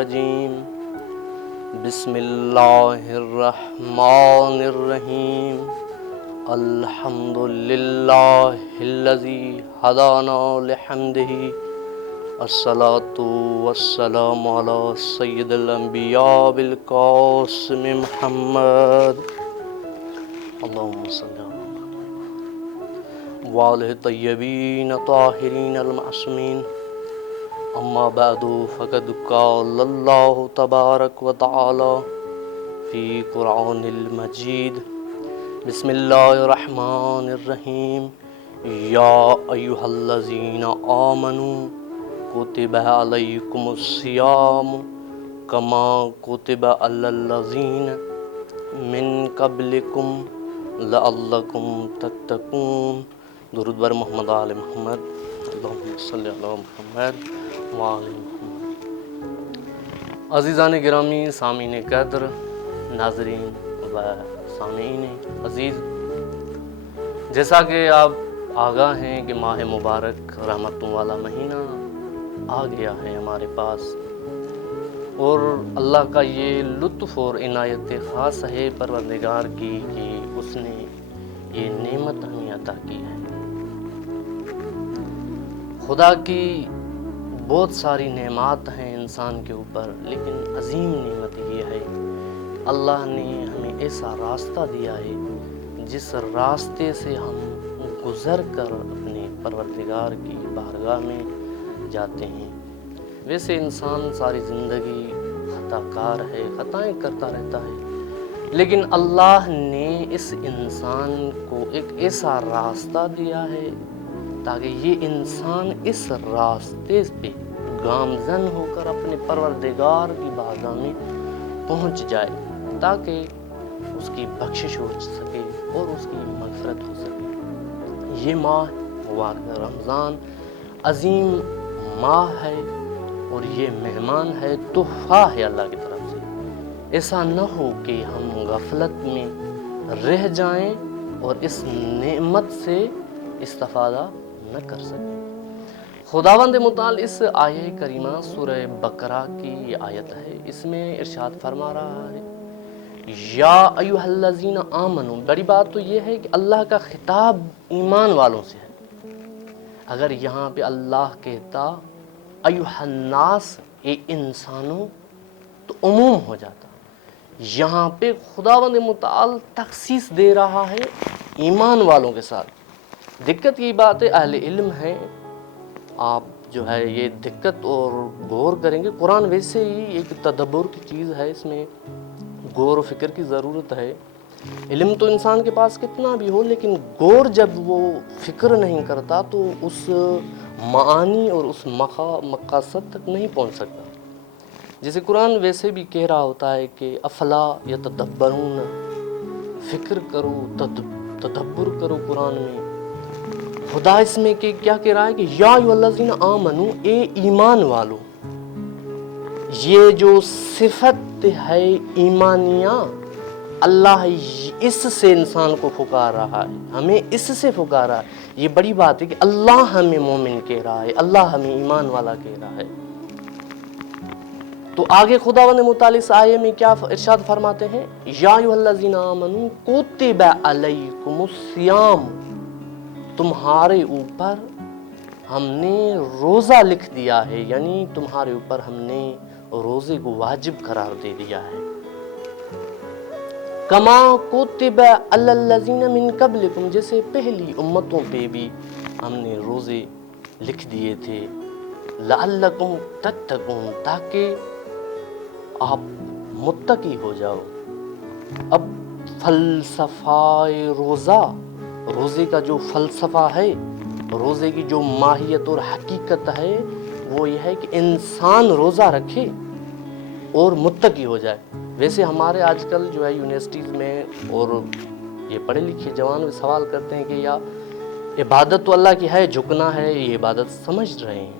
الرجیم بسم اللہ الرحمن الرحیم الحمد للہ الذی ہدانا لحمدہ الصلاۃ والسلام علی سید الانبیاء بالقاسم محمد اللہم صلی اللہ وآلہ طیبین طاہرین المعصومین اما بعد فقد قال اللہ تبارک و تعالی فی قرآن المجید بسم اللہ الرحمن الرحیم یا ایہا الذین آمنوا کتب علیکم الصیام کما کتب علی الذین من قبلکم لعلکم تتقون۔ درود بر محمد آل محمد، اللہم صلی علی محمد وآل محمد۔ عزیزان گرامی، سامعین قدر، ناظرین و سامعین عزیز، جیسا کہ آپ آگاہ ہیں کہ ماہ مبارک رحمتوں والا مہینہ آ گیا ہے ہمارے پاس، اور اللہ کا یہ لطف اور عنایت خاص ہے پروردگار کی کہ اس نے یہ نعمت ہمیں عطا کی ہے۔ خدا کی بہت ساری نعمات ہیں انسان کے اوپر، لیکن عظیم نعمت یہ ہے اللہ نے ہمیں ایسا راستہ دیا ہے جس راستے سے ہم گزر کر اپنے پروردگار کی بارگاہ میں جاتے ہیں۔ ویسے انسان ساری زندگی خطا کار ہے، خطائیں کرتا رہتا ہے، لیکن اللہ نے اس انسان کو ایک ایسا راستہ دیا ہے تاکہ یہ انسان اس راستے پہ گامزن ہو کر اپنے پروردگار کی بارگاہ میں پہنچ جائے، تاکہ اس کی بخشش ہو سکے اور اس کی مغفرت ہو سکے۔ یہ ماہ مبارک رمضان عظیم ماہ ہے، اور یہ مہمان ہے، تحفہ ہے اللہ کی طرف سے۔ ایسا نہ ہو کہ ہم غفلت میں رہ جائیں اور اس نعمت سے استفادہ نہ کر سکیں۔ خداوند متعال اس آیہ کریمہ سورہ بقرہ کی یہ آیت ہے، اس میں ارشاد فرما رہا ہے یا ایھا الذین آمنوا۔ بڑی بات تو یہ ہے کہ اللہ کا خطاب ایمان والوں سے ہے۔ اگر یہاں پہ اللہ کہتا ایھا الناس، اے انسانوں، تو عموم ہو جاتا۔ یہاں پہ خداوند متعال تخصیص دے رہا ہے ایمان والوں کے ساتھ۔ دقت کی بات ہے، اہل علم ہیں، آپ جو ہے یہ دقت اور غور کریں گے۔ قرآن ویسے ہی ایک تدبر کی چیز ہے، اس میں غور و فکر کی ضرورت ہے۔ علم تو انسان کے پاس کتنا بھی ہو، لیکن غور جب وہ فکر نہیں کرتا تو اس معانی اور اس مقاصد تک نہیں پہنچ سکتا۔ جیسے قرآن ویسے بھی کہہ رہا ہوتا ہے کہ افلا یتدبرون، فکر کرو، تدبر کرو قرآن میں۔ خدا اس میں کیا کہہ رہا ہے کہ یا ایھا الذین آمنوا، اے ایمان والو۔ یہ جو صفت ہے ایمانیہ، اللہ اس سے انسان کو پکار رہا ہے، ہمیں اس سے پکار رہا ہے۔ یہ بڑی بات ہے کہ اللہ ہمیں مومن کہہ رہا ہے، اللہ ہمیں ایمان والا کہہ رہا ہے۔ تو آگے خداوند متعال اس آیے میں کیا ارشاد فرماتے ہیں؟ یا ایھا الذین آمنوا کتب علیکم الصیام، تمہارے اوپر ہم نے روزہ لکھ دیا ہے، یعنی تمہارے اوپر ہم نے روزے کو واجب قرار دے دیا ہے۔ کما کتب علی الذین من قبلکم، جیسے پہلی امتوں پہ بھی ہم نے روزے لکھ دیے تھے، لعلکم تتقون، تاکہ آپ متقی ہو جاؤ۔ اب فلسفہ روزے کا جو فلسفہ ہے، روزے کی جو ماہیت اور حقیقت ہے، وہ یہ ہے کہ انسان روزہ رکھے اور متقی ہو جائے۔ ویسے ہمارے آج کل جو ہے یونیورسٹیز میں اور یہ پڑھے لکھے جوان بھی سوال کرتے ہیں کہ یا عبادت تو اللہ کی ہے، جھکنا ہے، یہ عبادت سمجھ رہے ہیں،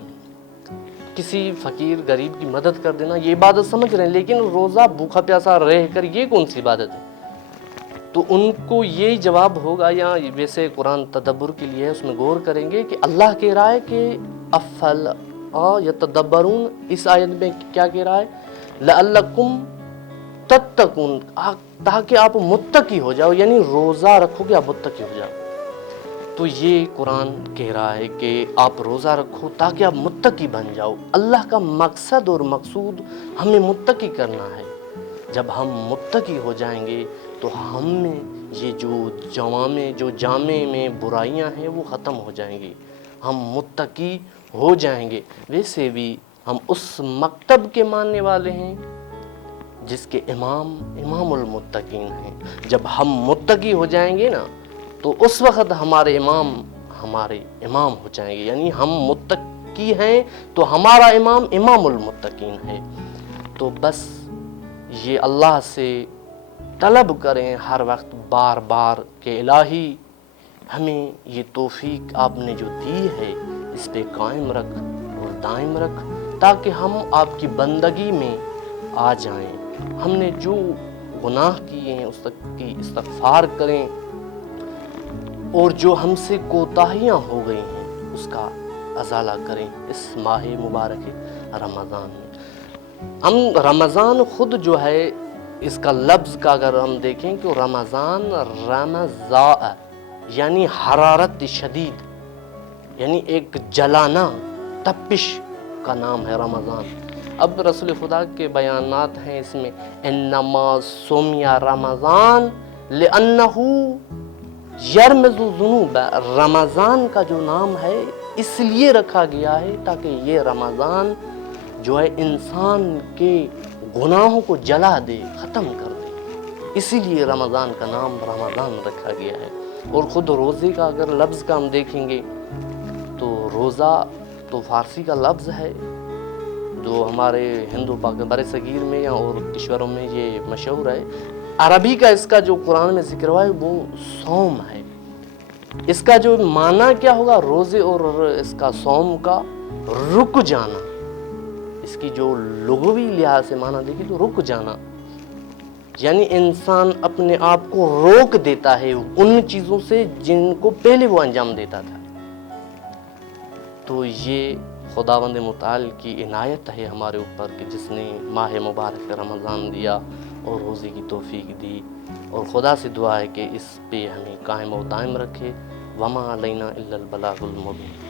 کسی فقیر غریب کی مدد کر دینا یہ عبادت سمجھ رہے ہیں، لیکن روزہ بھوکا پیاسا رہ کر یہ کون سی عبادت ہے؟ تو ان کو یہ جواب ہوگا، یا ویسے قرآن تدبر کے لیے اس میں غور کریں گے کہ اللہ کہہ رہا ہے کہ افلا یتدبرون، اس آیت میں کیا کہہ رہا ہے؟ لعلکم تتقون، تاکہ آپ متقی ہو جاؤ، یعنی روزہ رکھو کہ آپ متقی ہو جاؤ۔ تو یہ قرآن کہہ رہا ہے کہ آپ روزہ رکھو تاکہ آپ متقی بن جاؤ۔ اللہ کا مقصد اور مقصود ہمیں متقی کرنا ہے۔ جب ہم متقی ہو جائیں گے تو ہم میں یہ جو جامع میں برائیاں ہیں وہ ختم ہو جائیں گی، ہم متقی ہو جائیں گے۔ ویسے بھی ہم اس مکتب کے ماننے والے ہیں جس کے امام المتقین ہیں۔ جب ہم متقی ہو جائیں گے نا تو اس وقت ہمارے امام ہو جائیں گے، یعنی ہم متقی ہیں تو ہمارا امام المتقین ہے۔ تو بس یہ اللہ سے طلب کریں ہر وقت بار بار کہ الہی ہمیں یہ توفیق آپ نے جو دی ہے اس پہ قائم رکھ اور دائم رکھ، تاکہ ہم آپ کی بندگی میں آ جائیں۔ ہم نے جو گناہ کیے ہیں اس تک کی استغفار کریں، اور جو ہم سے کوتاہیاں ہو گئی ہیں اس کا ازالہ کریں اس ماہ مبارک رمضان میں۔ ہم رمضان خود جو ہے اس کا لفظ کا اگر ہم دیکھیں کہ رمضان رمضاء یعنی حرارت شدید، یعنی ایک جلانا تپش کا نام ہے رمضان۔ اب رسول خدا کے بیانات ہیں اس میں، انما سمی رمضان لأنہ یرمز الذنوب، رمضان کا جو نام ہے اس لیے رکھا گیا ہے تاکہ یہ رمضان جو ہے انسان کے گناہوں کو جلا دے، ختم کر دے، اسی لیے رمضان کا نام رمضان رکھا گیا ہے۔ اور خود روزے کا اگر لفظ کا ہم دیکھیں گے تو روزہ تو فارسی کا لفظ ہے جو ہمارے ہندو پاک بر صغیر میں یا اور کشوروں میں یہ مشہور ہے۔ عربی کا اس کا جو قرآن میں ذکر ہوا ہے وہ صوم ہے۔ اس کا جو معنی کیا ہوگا، روزے اور اس کا صوم کا رک جانا، اس کی جو لغوی لحاظ سے معنی دیکھیں تو رک جانا، یعنی انسان اپنے آپ کو روک دیتا ہے ان چیزوں سے جن کو پہلے وہ انجام دیتا تھا۔ تو یہ خداوند متعال کی عنایت ہے ہمارے اوپر کہ جس نے ماہ مبارک رمضان دیا اور روزے کی توفیق دی، اور خدا سے دعا ہے کہ اس پہ ہمیں قائم و دائم رکھے۔ وما علینا الا البلاغ المبین۔